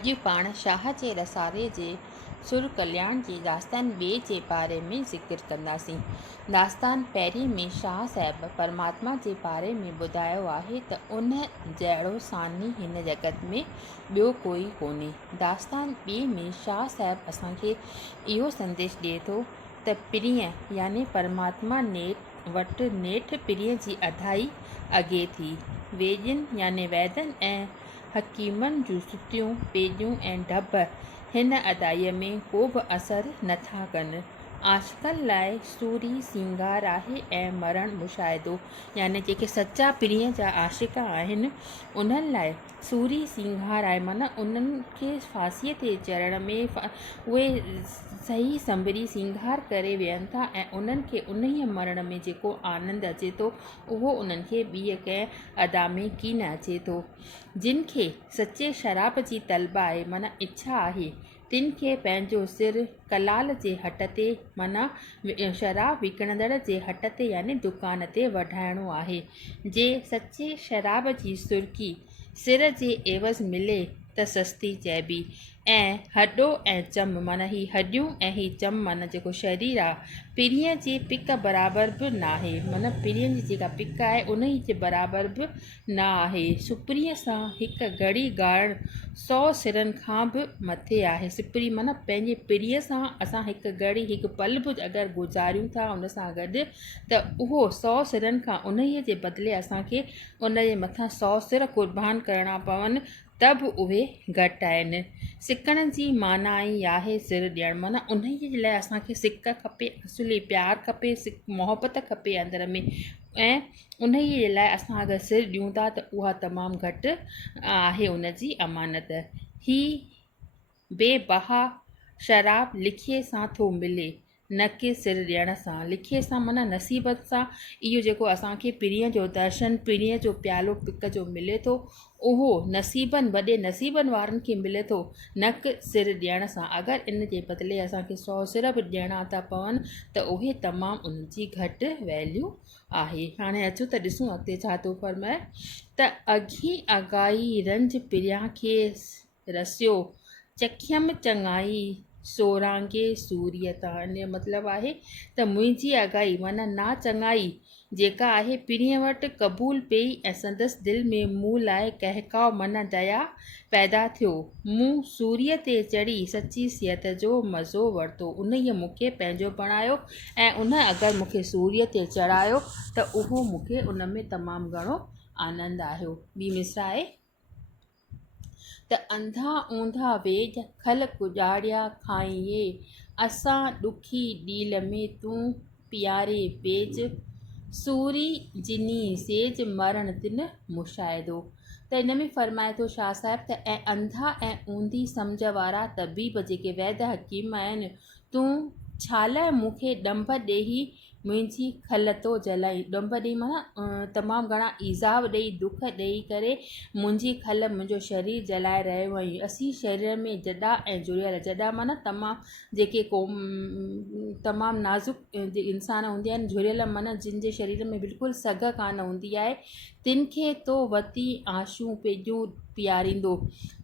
अॼु पाण शाह जे रसाले जे सुर कल्याण जी दास्तान ॿिए जे बारे में ज़िक्र कंदासीं। दास्तान पहिरीं में शाह साहिब परमात्मा जे बारे में ॿुधायो आहे त उन जहिड़ो सानी हिन जगत में ॿियो कोई कोन्हे। दास्तान ॿिए में शाह साहिब असांखे इहो संदेश ॾिए थो त प्रिय यानी परमात्मा वटि नेठि प्रिय जी अधाई अॻे थी। वेदियुनि यानी वैदनि ऐं हकीमनि जूं सुतियूं पेॼूं ऐं ढब हिन अदाईअ में को बि असरु नथा कनि। आशिक़नि लाइ सूरी सिंगार आहे ऐं मरण मुशाहिदो, यानी जेके सचा प्रिय जा आशिक़ आहिनि उन्हनि लाइ सूरी सिंगार आहे। माना उन्हनि खे फांसीअ ते चढ़ण में उहे सही संभरी सिंगार करे विहनि था ऐं उन्हनि खे उन ई मरण में जेको आनंदु अचे थो उहो उन्हनि खे ॿीअ कंहिं अदा में कीन अचे थो। जिन खे सचे शराब जी तलब आहे माना इच्छा आहे, तिन खे पंहिंजो सिर कलाल जे हट ते माना शराब विकिणंदड़ जे हट ते यानी दुकान ते वढाइणो आहे। जे सचे शराब जी सुर्की सिर जे एवज़ मिले त सस्ती चइबी। ऐं हॾो ऐं चम माना ही हॾियूं ऐं ही चम माना जेको शरीर आहे प्रिय जे पिक बराबरि बि न आहे। माना प्रिय जी जेका पिक आहे उन ई जे बराबरि बि न आहे। सुप्रीअ सां हिकु घड़ी ॻाइणु 100 सिरनि खां बि मथे आहे। सुप्री माना पंहिंजे प्रिय सां असां हिकु घड़ी हिकु पल बि अगरि गुज़ारियूं था उन सां गॾु त उहो 100 सिरनि खां उन ई जे बदिले असांखे उन जे मथां 100 सिर क़ुर्बान करणा पवनि त बि उहे घटि आहिनि। सिकण जी माना ई आहे सिर ॾियणु, माना उन ई जे लाइ असांखे सिक खपे, असुली प्यारु खपे, मोहबत खपे अंदर में। ऐं उन ई जे लाइ असां अगरि सिर ॾियूं था त उहा तमामु घटि आहे उन जी अमानत। ही बेबहा शराब लिखीअ सां थो मिले न कि सिर ॾियण सां। लिखीअ सां माना नसीबत सां इहो जेको असांखे प्रिय जो दर्शन प्रिय जो प्यालो पिक जो मिले थो उहो नसीबनि वॾे नसीबनि वारनि खे मिले थो न कि सिर ॾियण सां। अगरि इन जे बदिले असांखे 100 सिर बि ॾियणा था पवनि त उहे तमामु उन जी घटि वैल्यू आहे। हाणे अचो त ॾिसूं अॻिते छा थो फरमाए त अघी अगाई रंज प्रिया खे रसियो चखियमि चङाई सोरांगे सूरियत। इन जो मतिलबु आहे त मुंहिंजी अगाई माना ना चङाई जेका आहे प्रिय वटि क़बूल पई ऐं संदसि दिलि में मूं लाइ कहकाव माना दया पैदा थियो। मूं सूरीअ ते चढ़ी सची सिहत जो मज़ो वरितो। उन ई मूंखे पंहिंजो बणायो ऐं उन अगरि मूंखे सूरीअ ते चढ़ायो त उहो मूंखे उन में तमामु घणो आनंदु आहियो। ॿी मिसरा आहे त अंधा ऊंधा वेज खल गुजारिया खाइए असां ॾुखी ॾील में तूं प्यारे बेज सूरी जिनी सेज मरण तिन मुशाहिदो। त इन में फरमाए थो शाह साहिब त ऐं अंधा ऐं ऊंधी सम्झ वारा तबीब जेके वैद हकीम आहिनि तूं छा लाइ मूंखे ॾंभ ॾेई मुंहिंजी खल तो जलाई। ॾंभ ॾेई माना तमामु घणा ईज़ाब ॾेई दुख ॾेई करे मुंहिंजी खल मुंहिंजो शरीर जलाए रहियो आहीं। असीं शरीर में जॾा ऐं जुड़ियल जॾा माना तमामु जेके तमामु नाज़ुक इंसान हूंदा आहिनि जुड़ियल माना जिन जे शरीर में बिल्कुलु सघ कान हूंदी आहे तिन खे तो वती आशूं पेजूं पियारींदो।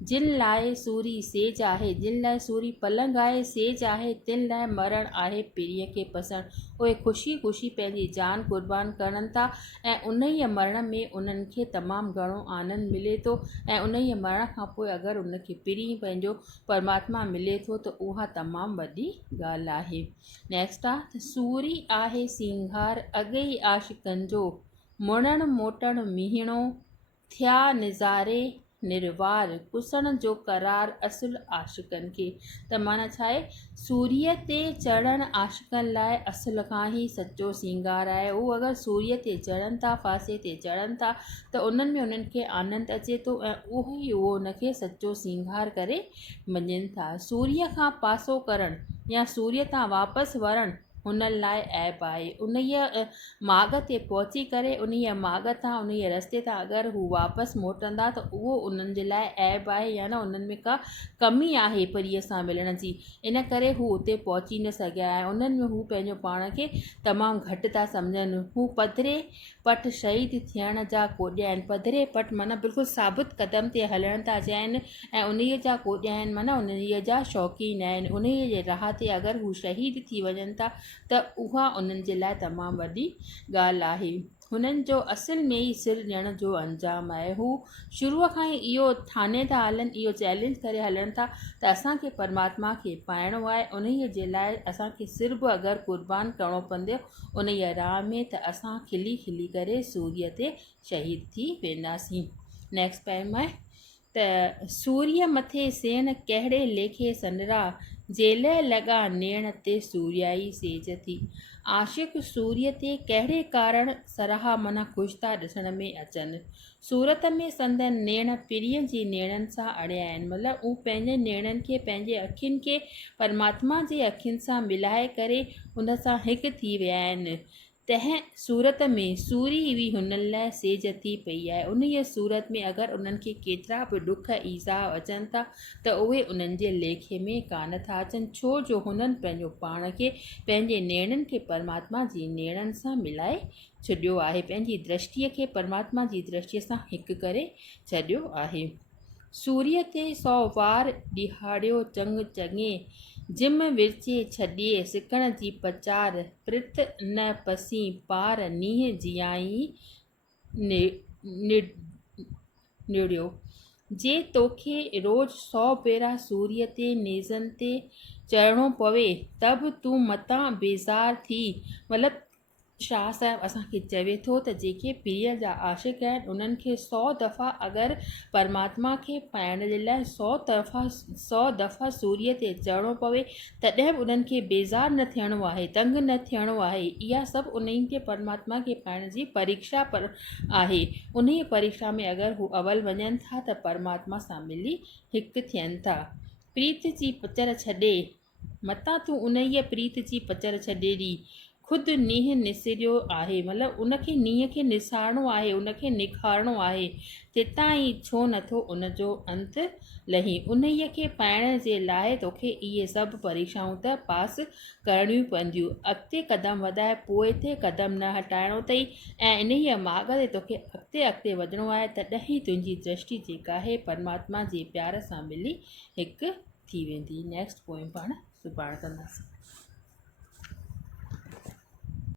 जिन लाइ सूरी सेज आहे जिन लाइ सूरी पलंग आहे सेज आहे तिन लाइ मरण आहे प्रिय खे पसंदि। उहे ख़ुशी ख़ुशी पंहिंजी जान क़ुर्बान कनि था ऐं उन ई मरण में उन्हनि खे तमामु घणो आनंदु मिले थो ऐं उन ई मरण खां पोइ अगरि उनखे प्रिय पंहिंजो परमात्मा मिले थो त उहा तमामु वॾी ॻाल्हि आहे। नेक्स्ट आहे सूरी आहे सिंगार अॻई आशिक़नि जो मुड़णु मोटणु मीहणो थिया निज़ारे निर्वार कुसण जो करार असुल आशिक़नि खे। त माना छा आहे सूरीअ ते चढ़णु आशिक़नि लाइ असुल खां ई सचो सिंगार आहे। उहो अगरि सूरीअ ते चढ़नि था फासे ते चढ़नि था त उन्हनि में उन्हनि खे आनंदु अचे थो ऐं उहो उनखे सचो सिंगार करे मञनि था। सूरीअ खां पासो करणु या सूरीअ तां वापसि वरणु हुन लाइ ऐब आहे। उन्हीअ माॻ ते पहुची करे उन्हीअ माॻ तां उन्हीअ रस्ते तां अगरि हू वापसि मोटंदा त उहो उन्हनि जे लाइ ऐब आहे, या न उन्हनि में का कमी आहे परीअ सां मिलण जी। इन करे हू उते पहुची न सघिया ऐं उन्हनि में हू पंहिंजो पाण खे तमामु घटि था सम्झनि। हू पधिरे पट शहीद थियण जा कोॾिया आहिनि। पधिरे पट माना बिल्कुलु साबित क़दम ते हलण था चाहिनि ऐं उन्हीअ जा कोॾिया आहिनि, माना उन्हीअ जा शौक़ीन आहिनि। उन्हीअ जे राह ते अगरि हू शहीद थी वञनि था त उहा उन्हनि जे लाइ तमामु वॾी ॻाल्हि आहे। हुननि जो असल में ई सिर ॾियण जो अंजाम आहे। हू शुरूअ खां ई इहो ठाने था हलनि, इहो चैलेंज करे हलनि था त असांखे परमात्मा खे पाइणो आहे। उन्हीअ जे लाइ असांखे सिर बि अगरि क़ुर्बान करिणो पवंदो उन्हीअ राह में त असां खिली खिली करे सूर्य ते शहीद थी वेंदासीं। नेक्स्ट पोइम आहे त सूर्य मथे सेण कहिड़े लेखे सनरा, जेल लॻा नेण ते सूर्याई सेज थी। आशिक़ सूर्य ते कहिड़े कारण सराहा माना ख़ुशि था ॾिसण में अचनि। सूरत में संदन नेण पिरीअ जी नेणनि सां अड़िया आहिनि। मतिलबु हू पंहिंजे नेणनि खे, पंहिंजे अखियुनि खे परमात्मा जे अखियुनि सां मिलाए करे उन सां हिकु थी विया आहिनि। तंहिं सूरत में सूरी बि हुननि लाइ सेज थी पई आहे। उन्हीअ सूरत में अगरि उन्हनि खे केतिरा बि ॾुख ईज़ा अचनि था त उहे उन्हनि जे लेखे में कान था अचनि, छो जो हुननि पंहिंजो पाण खे पंहिंजे नेणनि खे परमात्मा जी नेणनि सां मिलाए छॾियो आहे, पंहिंजी दृष्टिअ खे परमात्मा जी दृष्टिअ सां हिकु करे छॾियो आहे। सूर्य ते 100 वार ॾिहाड़ियो चंग चङे, जिम विरचे छॾिए सिकण जी पचार, प्रित न पसी पार नींहं जियाई निड़ियो। जे तोखे रोज़ 100 भेरा सूर्य ते नेज़नि ते चढ़णो पवे त बि तूं मतां बेज़ार थी। मतिलबु शाह साहिबु असांखे चवे थो त जेके पीर जा आशिक़ आहिनि उन्हनि खे 100 दफ़ा अगरि परमात्मा खे पाइण जे लाइ 100 दफ़ा सूर्य ते चढ़णो पवे तॾहिं बि उन्हनि खे बेज़ार न थियणो आहे, तंग न थियणो आहे। इहा सभु उन्हनि खे परमात्मा खे पाइण जी परीक्षा आहे। उन्हीअ परीक्षा में अगरि हू अवल वञनि था त परमात्मा सां मिली हिकु थियनि था। प्रीत जी पचर छॾे मतां तूं उन्हीअ प्रीत जी पचर छॾे ॾी। ख़ुदि नींहं निसिरियो आहे, मतिलबु उनखे नींहं खे निसारणो आहे, उनखे निखारणो आहे। तितां ई छो नथो उनजो अंत लही। उन्हीअ खे पाइण जे लाइ तोखे इहे सभु परीक्षाऊं त पास करणियूं पवंदियूं। अॻिते क़दम वधाए पोइ ते क़दम न हटाइणो अथई ऐं इन्हीअ माॻ ते तोखे अॻिते वधिणो आहे, तॾहिं तुंहिंजी दृष्टि जेका आहे परमात्मा जे प्यार सां मिली हिकु थी वेंदी। नेक्स्ट पोइम पाण सुभाणे कंदासीं।